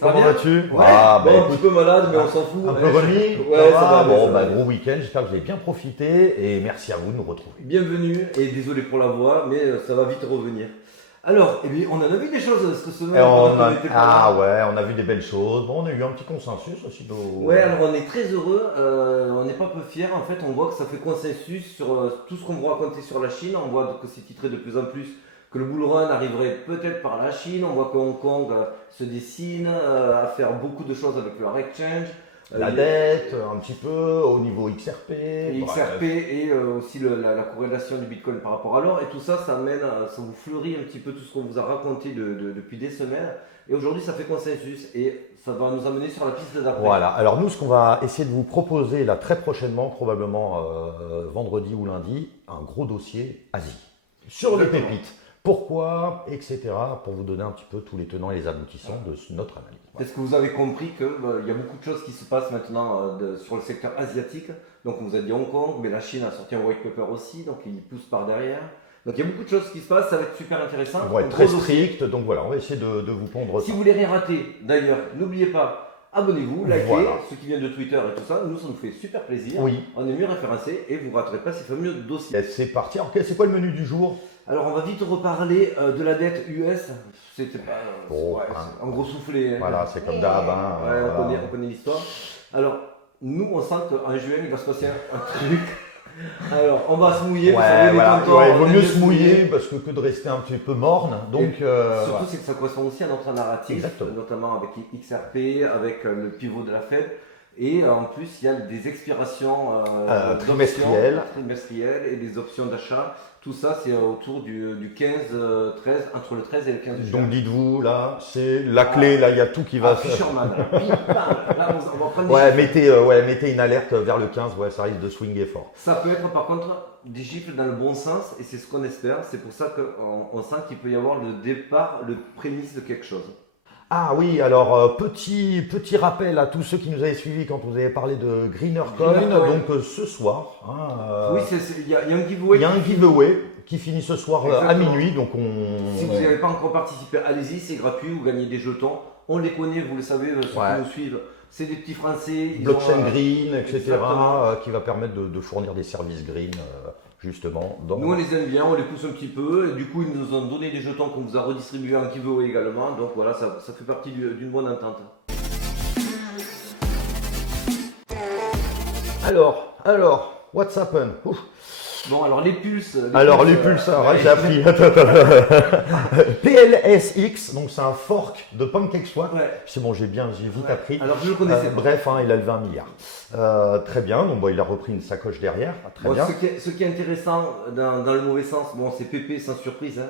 Comment vas-tu? Ouais, un petit peu malade, mais on s'en fout. Un peu remis? Ouais, ça va. Bon, gros week-end, j'espère que vous avez bien profité et merci à vous de nous retrouver. Bienvenue et désolé pour la voix, mais ça va vite revenir. Alors, on en a vu des choses cette semaine. On a vu des belles choses. Bon, on a eu un petit consensus aussi. Ouais, alors on est très heureux, on n'est pas peu fiers. En fait, on voit que ça fait consensus sur tout ce qu'on vous racontait sur la Chine. On voit que c'est titré de plus en plus que le bull run arriverait peut-être par la Chine. On voit que Hong Kong se dessine à faire beaucoup de choses avec leur exchange. La dette, un petit peu, au niveau XRP. XRP et aussi la corrélation du Bitcoin par rapport à l'or. Et tout ça, ça vous fleurit un petit peu tout ce qu'on vous a raconté depuis des semaines. Et aujourd'hui, ça fait consensus et ça va nous amener sur la piste d'après. Voilà, alors nous, ce qu'on va essayer de vous proposer là très prochainement, probablement vendredi ou lundi, un gros dossier Asie. Sur les pépites. Pourquoi, etc. pour vous donner un petit peu tous les tenants et les aboutissants de notre analyse. Voilà. Est-ce que vous avez compris qu'il y a beaucoup de choses qui se passent maintenant sur le secteur asiatique? Donc on vous a dit Hong Kong, mais la Chine a sorti un white paper aussi, donc il pousse par derrière. Donc il y a beaucoup de choses qui se passent, ça va être super intéressant. On va être très strict, donc voilà, on va essayer de vous pondre ça. Si vous voulez rien rater, d'ailleurs, n'oubliez pas, abonnez-vous, likez, voilà. Ceux qui viennent de Twitter et tout ça, nous ça nous fait super plaisir. Oui. On est mieux référencés et vous ne raterez pas ces fameux dossiers. Et c'est parti, alors c'est quoi le menu du jour? Alors on va vite reparler de la dette US. C'était pas un gros soufflet. Voilà, c'est comme d'hab. On connaît l'histoire. Alors nous on sent qu'en juin il va se passer un truc. Alors on va se mouiller. Il vaut mieux se mouiller parce que de rester un petit peu morne. Donc, surtout c'est que ça correspond aussi à notre narratif, notamment avec XRP, avec le pivot de la Fed. Et en plus, il y a des expirations trimestrielles et des options d'achat. Tout ça, c'est autour du 15, 13, entre le 13 et le 15 juin. Donc dites-vous, là, c'est la clé, là, il y a tout qui va se... Fisherman, là, on va prendre mettez une alerte vers le 15, ça risque de swinguer fort. Ça peut être par contre des chiffres dans le bon sens et c'est ce qu'on espère. C'est pour ça qu'on sent qu'il peut y avoir le départ, le prémisse de quelque chose. Ah oui, alors petit rappel à tous ceux qui nous avaient suivis quand vous avez parlé de Greener Coin. Donc ce soir, oui, il y a un giveaway. Il y a un giveaway qui finit ce soir à minuit. Donc si vous n'avez pas encore participé, allez-y, c'est gratuit, vous gagnez des jetons. On les connaît, vous le savez, ceux qui nous suivent. C'est des petits Français. Blockchain green, etc. Qui va permettre de fournir des services green. Justement. Nous on les aime bien, on les pousse un petit peu, et du coup ils nous ont donné des jetons qu'on vous a redistribués en giveaway également, donc voilà, ça fait partie d'une bonne entente. Alors, what's happened? Bon, alors les pulses. Les pulsars, j'ai appris. PLSX, donc c'est un fork de PancakeSwap. Ouais. C'est bon, j'ai vite appris. Alors je le connaissais. Bref, il a levé 1 milliard. Très bien, donc il a repris une sacoche derrière. Très bien. Ce qui est intéressant dans le mauvais sens, c'est PP sans surprise.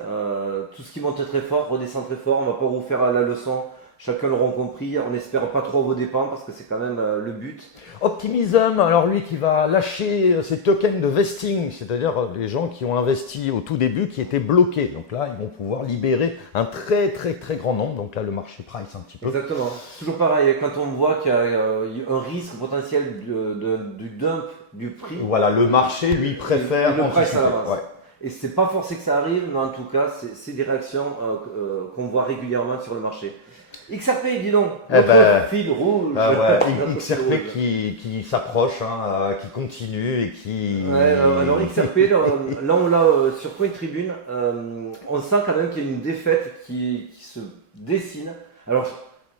Tout ce qui monte très fort redescend très fort. On va pas vous faire la leçon. Chacun l'aura compris, on n'espère pas trop vos dépens parce que c'est quand même le but. Optimism, alors lui qui va lâcher ses tokens de vesting, c'est-à-dire les gens qui ont investi au tout début qui étaient bloqués. Donc là, ils vont pouvoir libérer un très très très grand nombre. Donc là, le marché price un petit peu. Exactement. Toujours pareil, quand on voit qu'il y a un risque potentiel du dump du prix. Voilà, le marché lui préfère le price à l'avance. Et c'est pas forcé que ça arrive, mais en tout cas, c'est des réactions qu'on voit régulièrement sur le marché. XRP, dis donc, fil rouge. XRP qui s'approche, qui continue et qui... alors XRP, là on l'a sur Coin Tribune, on sent quand même qu'il y a une défaite qui se dessine. Alors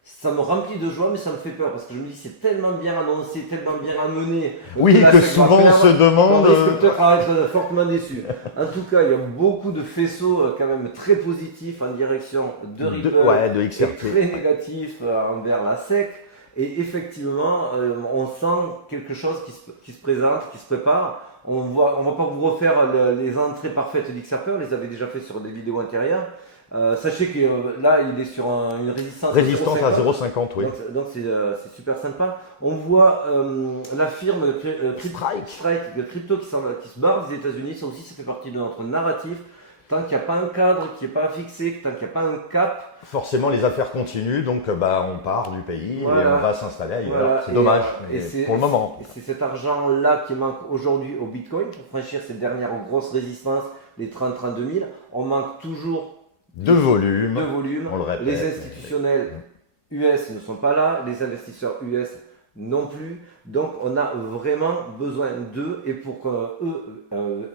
ça me remplit de joie, mais ça me fait peur parce que je me dis c'est tellement bien annoncé, tellement bien amené. Oui, que souvent on se demande. On risque peut-être à être fortement déçu. En tout cas, il y a beaucoup de faisceaux quand même très positifs en direction de Ripple, de XRP. Très négatifs envers la SEC. Et effectivement, on sent quelque chose qui se présente, qui se prépare. On va pas vous refaire les entrées parfaites d'XRP, on les avait déjà fait sur des vidéos antérieures. Sachez que là, il est sur une résistance à 0,50, oui. Donc c'est super sympa. On voit la firme Strike de crypto qui se barre des États-Unis. Ça aussi, ça fait partie de notre narratif. Tant qu'il n'y a pas un cadre qui n'est pas fixé, tant qu'il n'y a pas un cap. Forcément, les affaires continuent, donc on part du pays et on va s'installer ailleurs. Voilà. C'est dommage pour le moment. Et c'est cet argent-là qui manque aujourd'hui au Bitcoin pour franchir cette dernière grosse résistance, les 30-32 000. On manque toujours de volume, on le répète. Les institutionnels US ne sont pas là, les investisseurs US non plus. Donc on a vraiment besoin d'eux et pour qu'eux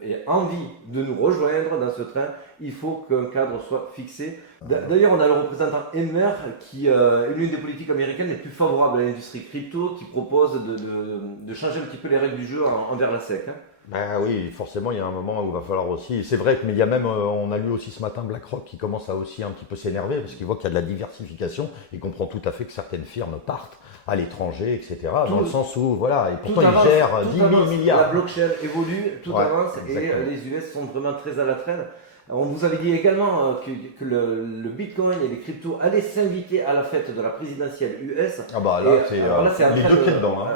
aient envie de nous rejoindre dans ce train, il faut qu'un cadre soit fixé. D'ailleurs, on a le représentant Emmer qui est l'une des politiques américaines les plus favorables à l'industrie crypto qui propose de changer un petit peu les règles du jeu envers la SEC. Hein. Ben oui, forcément, il y a un moment où il va falloir aussi. C'est vrai que, mais il y a même, on a lu aussi ce matin BlackRock qui commence à aussi un petit peu s'énerver parce qu'il voit qu'il y a de la diversification. Il comprend tout à fait que certaines firmes partent à l'étranger, etc. Dans le sens où, voilà, et pourtant ils gèrent 10 000 milliards. La blockchain évolue, tout avance exactement. et les US sont vraiment très à la traîne. On vous avait dit également que le Bitcoin et les cryptos allaient s'inviter à la fête de la présidentielle US. Ah bah là, c'est les deux pieds dedans. Hein.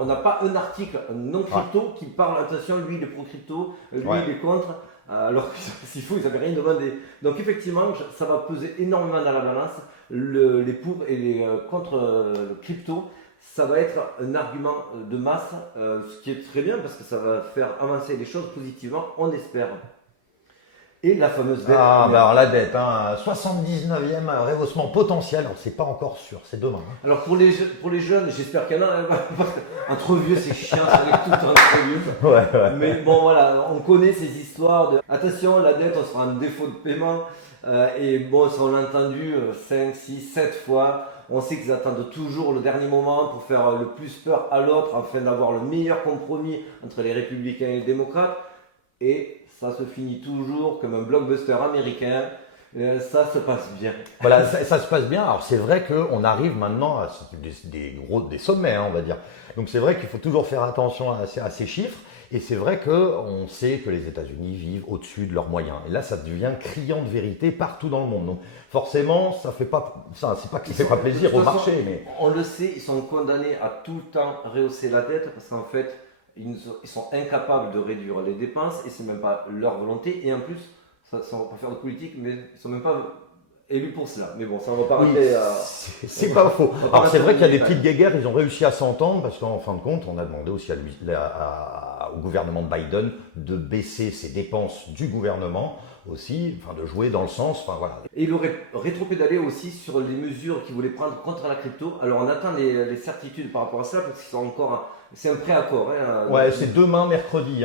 On n'a pas un article non crypto qui parle, attention, lui il est pro-crypto, lui il est contre, alors s'il faut, ils n'avaient rien demandé. Donc effectivement, ça va peser énormément dans la balance, les pour et les contre le crypto. Ça va être un argument de masse, ce qui est très bien parce que ça va faire avancer les choses positivement, on espère. Et la fameuse dette. Ah, bah alors la dette, hein, 79e rehaussement potentiel, alors c'est pas encore sûr, c'est demain. Hein. Alors pour les jeunes, j'espère qu'il y en a, entre vieux c'est chiant, c'est avec tout entre vieux. Ouais. Mais bon voilà, on connaît ces histoires de attention, la dette, on sera en défaut de paiement. Et bon, ça on l'a entendu 5, 6, 7 fois. On sait qu'ils attendent toujours le dernier moment pour faire le plus peur à l'autre afin d'avoir le meilleur compromis entre les républicains et les démocrates. Et ça se finit toujours comme un blockbuster américain. Ça se passe bien. Voilà, ça se passe bien. Alors c'est vrai qu'on arrive maintenant à des sommets, hein, on va dire. Donc c'est vrai qu'il faut toujours faire attention à ces chiffres. Et c'est vrai qu'on sait que les États-Unis vivent au-dessus de leurs moyens. Et là, ça devient criant de vérité partout dans le monde. Donc forcément, ça fait pas, c'est pas que ça fait pas plaisir au marché, mais on le sait, ils sont condamnés à tout le temps rehausser la dette parce qu'en fait, ils sont incapables de réduire les dépenses et c'est même pas leur volonté. Et en plus, ça on va pas faire de politique, mais ils sont même pas élus pour cela. Mais bon, ça on va pas rentrer à... C'est pas faux. Alors c'est vrai qu'il y a des petites guéguerres, ils ont réussi à s'entendre parce qu'en fin de compte, on a demandé aussi au gouvernement de Biden de baisser ses dépenses du gouvernement aussi, enfin de jouer dans le sens, enfin voilà. Et il aurait rétropédalé aussi sur les mesures qu'il voulait prendre contre la crypto. Alors on attend les certitudes par rapport à ça parce qu'ils sont encore... C'est un préaccord. Hein, ouais, c'est demain mercredi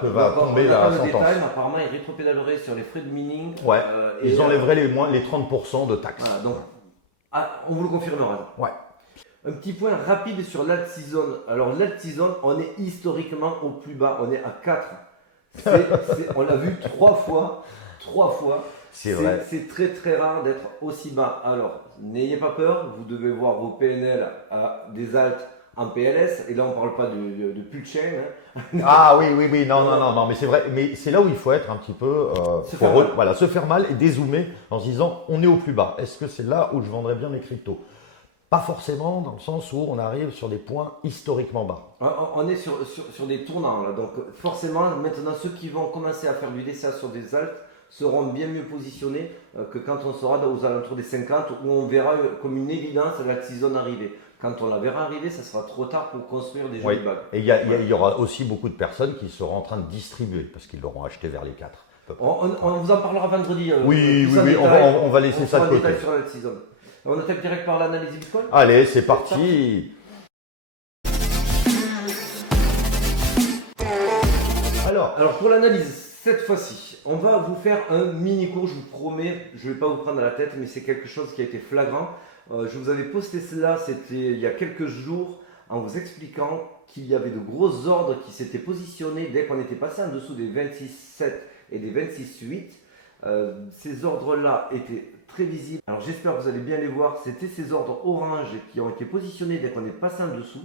que va tomber la sentence. Détail, apparemment, ils rétropédaleraient sur les frais de mining. Ouais, ils enlèveraient les 30% de taxes. Voilà, donc, on vous le confirmera. Ouais. Un petit point rapide sur l'alt-season. Alors l'alt-season, on est historiquement au plus bas. On est à 4. On l'a vu 3 fois. 3 fois. C'est vrai. C'est très très rare d'être aussi bas. Alors, n'ayez pas peur. Vous devez voir vos PNL à des alts en PLS, et là on parle pas de pull chain. Hein. Ah oui, non, mais c'est vrai, mais c'est là où il faut être un petit peu, se faire mal et dézoomer en se disant on est au plus bas. Est-ce que c'est là où je vendrais bien mes cryptos? Pas forcément, dans le sens où on arrive sur des points historiquement bas. On est sur des tournants là, donc forcément maintenant ceux qui vont commencer à faire du DCA sur des alts seront bien mieux positionnés que quand on sera aux alentours des 50 où on verra comme une évidence la season arriver. Quand on la verra arriver, ça sera trop tard pour construire des jolies bagues. Et il y aura aussi beaucoup de personnes qui seront en train de distribuer parce qu'ils l'auront acheté vers les 4. On vous en parlera vendredi. Oui, on va laisser ça de côté. Sur la season. On attaque direct par l'analyse Bitcoin. Allez, c'est parti. Alors pour l'analyse, cette fois-ci, on va vous faire un mini cours, je vous promets, je ne vais pas vous prendre à la tête, mais c'est quelque chose qui a été flagrant. Je vous avais posté cela, c'était il y a quelques jours, en vous expliquant qu'il y avait de gros ordres qui s'étaient positionnés dès qu'on était passé en dessous des 26,7 et des 26,8. Ces ordres-là étaient très visibles. Alors j'espère que vous allez bien les voir. C'était ces ordres orange qui ont été positionnés dès qu'on est passé en dessous.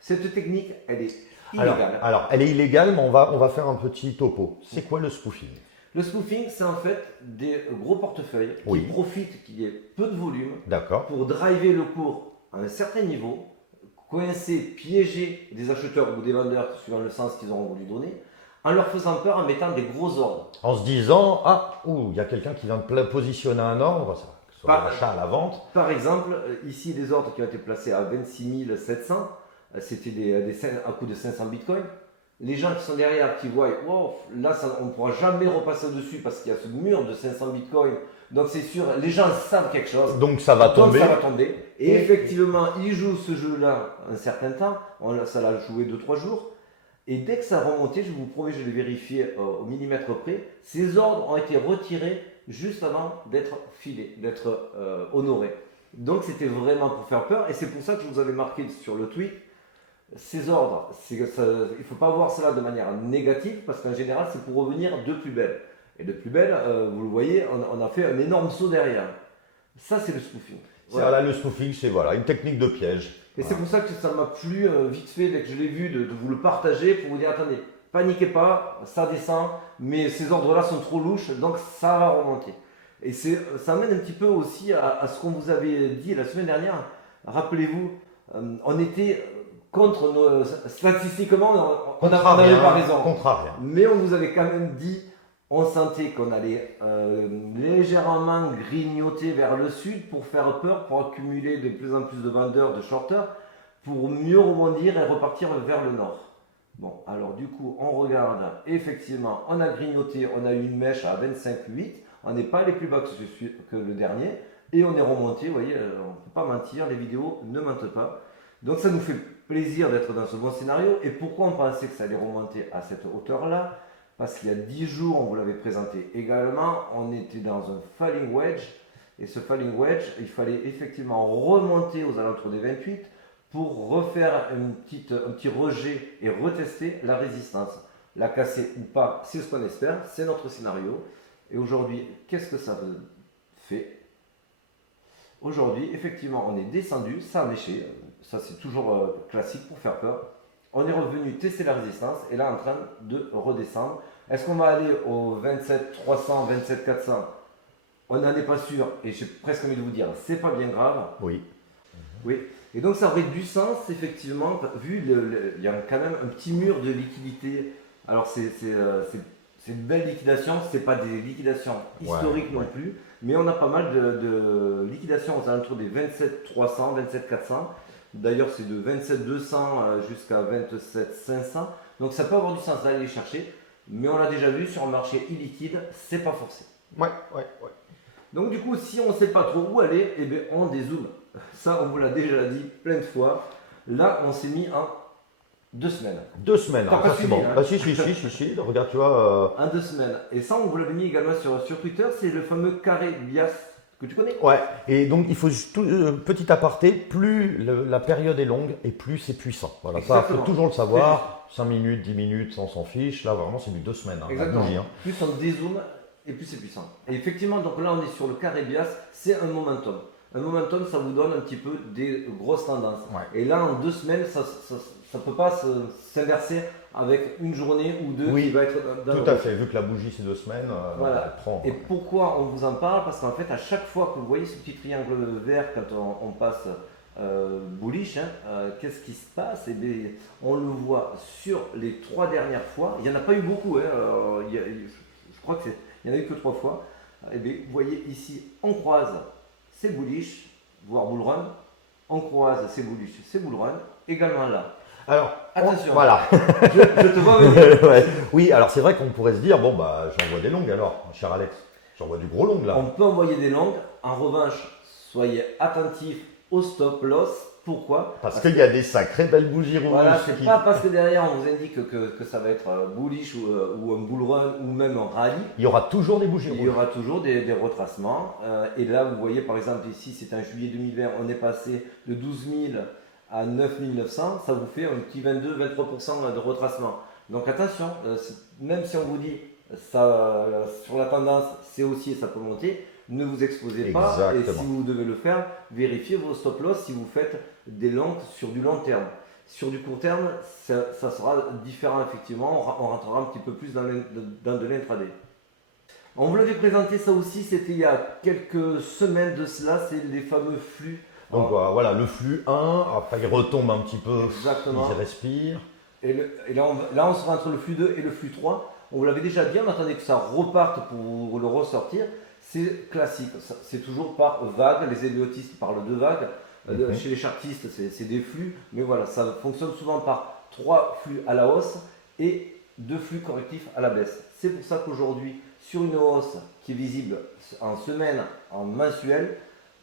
Cette technique, elle est illégale. Alors elle est illégale, mais on va faire un petit topo. C'est quoi le spoofing? Le spoofing, c'est en fait des gros portefeuilles qui profitent qu'il y ait peu de volume pour driver le cours à un certain niveau, coincer, piéger des acheteurs ou des vendeurs suivant le sens qu'ils auront voulu donner, en leur faisant peur, en mettant des gros ordres. En se disant, il y a quelqu'un qui vient de positionner un ordre, ça, que ce soit l'achat à la vente. Par exemple, ici, les ordres qui ont été placés à 26 700, c'était à coût de 500 bitcoins. Les gens qui sont derrière, qui voient, wow, là on ne pourra jamais repasser au-dessus parce qu'il y a ce mur de 500 bitcoins. Donc c'est sûr, les gens savent quelque chose. Donc ça va tomber. Ça va tomber. Et effectivement, ils jouent ce jeu-là un certain temps. Ça l'a joué 2-3 jours. Et dès que ça a remonté, je vous promets, je l'ai vérifié au millimètre près, ces ordres ont été retirés juste avant d'être filés, d'être honorés. Donc c'était vraiment pour faire peur. Et c'est pour ça que je vous avais marqué sur le tweet. Ces ordres, il ne faut pas voir cela de manière négative parce qu'en général, c'est pour revenir de plus belle. Et de plus belle, vous le voyez, on a fait un énorme saut derrière. Ça, c'est le spoofing. Voilà, le spoofing, c'est voilà, une technique de piège. Et c'est pour ça que ça m'a plu vite fait, dès que je l'ai vu, de vous le partager pour vous dire attendez, paniquez pas, ça descend, mais ces ordres-là sont trop louches, donc ça va remonter. Et ça amène un petit peu aussi à ce qu'on vous avait dit la semaine dernière. Rappelez-vous, on était contre nos. Statistiquement, on n'avait pas raison. Contraire. Mais on vous avait quand même dit, on sentait qu'on allait légèrement grignoter vers le sud pour faire peur, pour accumuler de plus en plus de vendeurs, de shorters, pour mieux rebondir et repartir vers le nord. Bon, alors du coup, on regarde, effectivement, on a grignoté, on a eu une mèche à 25,8, on n'est pas allé plus bas que le dernier, et on est remonté, vous voyez, on ne peut pas mentir, les vidéos ne mentent pas. Donc ça nous fait plaisir d'être dans ce bon scénario. Et pourquoi on pensait que ça allait remonter à cette hauteur-là? Parce qu'il y a 10 jours, on vous l'avait présenté également, on était dans un falling wedge. Et ce falling wedge, il fallait effectivement remonter aux alentours des 28 pour refaire un petit rejet et retester la résistance. La casser ou pas, c'est ce qu'on espère, c'est notre scénario. Et aujourd'hui, qu'est-ce que ça fait? Aujourd'hui, effectivement, on est descendu, ça a méché. Ça, c'est toujours classique pour faire peur. On est revenu tester la résistance et là, en train de redescendre. Est-ce qu'on va aller au 27 300, 27 400? On n'en est pas sûr et j'ai presque envie de vous dire, c'est pas bien grave. Oui. Oui. Et donc, ça aurait du sens, effectivement, vu il y a quand même un petit mur de liquidité. Alors, c'est une belle liquidation, ce n'est pas des liquidations historiques non plus, mais on a pas mal de liquidations aux alentours des 27 300, 27 400. D'ailleurs, c'est de 27 200 jusqu'à 27 500. Donc, ça peut avoir du sens d'aller les chercher, mais on l'a déjà vu sur un marché illiquide, c'est pas forcé. Ouais. Donc, du coup, si on ne sait pas trop où aller, eh bien, on dézoome. Ça, on vous l'a déjà dit plein de fois. Là, on s'est mis en 2 semaines. 2 semaines, T'as pas suivi, bon. hein. Bah, si. Regarde, tu vois. En 2 semaines. Et ça, on vous l'avait mis également sur Twitter, c'est le fameux carré Bias que tu connais. Ouais, et donc il faut petit aparté, plus la période est longue et plus c'est puissant. Voilà, ça, il faut toujours le savoir. 5 minutes, 10 minutes, on s'en fiche. Là, vraiment, c'est du 2 semaines. Exactement. Bougie, Plus on dézoome et plus c'est puissant. Et effectivement, donc là, on est sur le carré Bias, c'est un momentum. Un momentum, ça vous donne un petit peu des grosses tendances. Ouais. Et là, en 2 semaines, ça ne peut pas s'inverser avec une journée ou deux qui va être dans tout à fait, vu que la bougie c'est 2 semaines, voilà. elle prend. Et pourquoi on vous en parle? Parce qu'en fait, à chaque fois que vous voyez ce petit triangle vert quand on passe bullish, qu'est-ce qui se passe? Eh bien, on le voit sur les 3 dernières fois. Il n'y en a pas eu beaucoup, je crois qu'il n'y en a eu que 3 fois. Eh bien, vous voyez ici, on croise, c'est bullish, voire bull run. On croise, c'est bullish, c'est bull run. Également là. Alors, attention, voilà. je te vois venir. Ouais. Oui, alors c'est vrai qu'on pourrait se dire, bon, bah, j'envoie des longues alors, cher Alex. J'envoie du gros long là. On peut envoyer des longues. En revanche, soyez attentifs au stop loss. Pourquoi? Parce qu'il y a des sacrées belles bougies rouges. Voilà, c'est pas parce que derrière on vous indique que ça va être bullish ou un bull run ou même un rallye. Il y aura toujours des bougies rouges. Il y aura toujours des retracements. Et là, vous voyez par exemple ici, c'est en juillet 2020, on est passé de 12 000 à 9 900. Ça vous fait un petit 22-23% de retracement. Donc attention, même si on vous dit ça, sur la tendance, c'est haussier, ça peut monter. Ne vous exposez pas. Exactement. Et si vous devez le faire, vérifiez vos stop loss si vous faites des longues sur du long terme. Sur du court terme, ça sera différent effectivement. On rentrera un petit peu plus dans de l'intraday. On vous l'avait présenté ça aussi, c'était il y a quelques semaines de cela, c'est les fameux flux. Donc voilà, le flux 1, après il retombe un petit peu, exactement. Il respire. Et là, on sera entre le flux 2 et le flux 3. On vous l'avait déjà dit, on attendait que ça reparte pour le ressortir. C'est classique, c'est toujours par vague. Les héliotistes parlent de vagues. Chez les chartistes, c'est des flux. Mais voilà, ça fonctionne souvent par 3 flux à la hausse et de flux correctif à la baisse. C'est pour ça qu'aujourd'hui, sur une hausse qui est visible en semaine, en mensuel,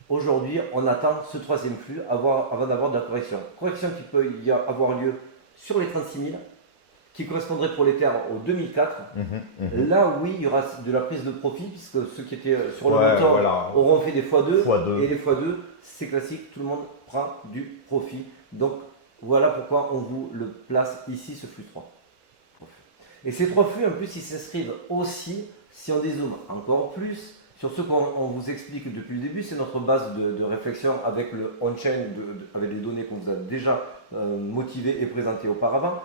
aujourd'hui, on attend ce troisième flux avant d'avoir de la correction. Correction qui peut y avoir lieu sur les 36 000, qui correspondrait pour les terres au 2004. Là, oui, il y aura de la prise de profit, puisque ceux qui étaient sur le montant auront fait des x2. Et les x2, c'est classique, tout le monde prend du profit. Donc, voilà pourquoi on vous le place ici, ce flux 3. Et ces trois flux, en plus, ils s'inscrivent aussi, si on dézoome encore plus, sur ce qu'on vous explique depuis le début, c'est notre base de réflexion avec le on-chain, avec les données qu'on vous a déjà motivées et présentées auparavant.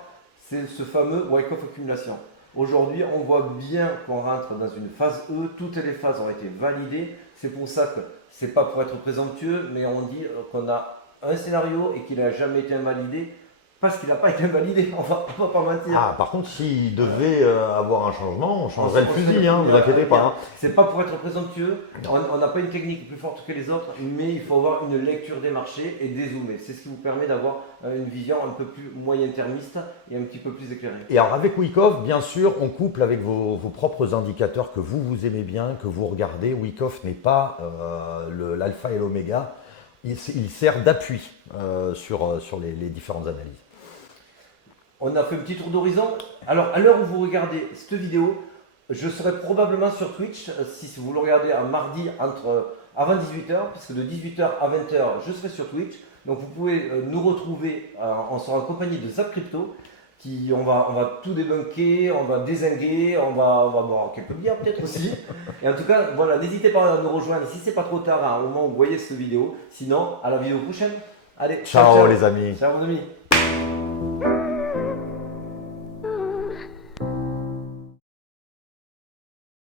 C'est ce fameux Wyckoff accumulation. Aujourd'hui, on voit bien qu'on rentre dans une phase E, toutes les phases ont été validées. C'est pour ça que ce n'est pas pour être présomptueux, mais on dit qu'on a un scénario et qu'il n'a jamais été invalidé. Parce qu'il n'a pas été invalidé, on va pas mentir. Ah, par contre, s'il devait avoir un changement, on changerait le fusil, hein, ne vous inquiétez pas. Hein. C'est pas pour être présomptueux, on n'a pas une technique plus forte que les autres, mais il faut avoir une lecture des marchés et dézoomer. C'est ce qui vous permet d'avoir une vision un peu plus moyen-termiste et un petit peu plus éclairée. Et alors avec Wyckoff, bien sûr, on couple avec vos propres indicateurs que vous aimez bien, que vous regardez. Wyckoff n'est pas l'alpha et l'oméga, il sert d'appui sur les différentes analyses. On a fait un petit tour d'horizon. Alors, à l'heure où vous regardez cette vidéo, je serai probablement sur Twitch, si vous le regardez un mardi avant 18h, puisque de 18h à 20h, je serai sur Twitch. Donc, vous pouvez nous retrouver, on sera en compagnie de Zap Crypto, on va tout débunker, on va dézinguer, on va boire quelques bières peut-être aussi. Et en tout cas, voilà, n'hésitez pas à nous rejoindre si c'est pas trop tard, au moment où vous voyez cette vidéo. Sinon, à la vidéo prochaine. Allez, ciao les amis. Ciao mon ami.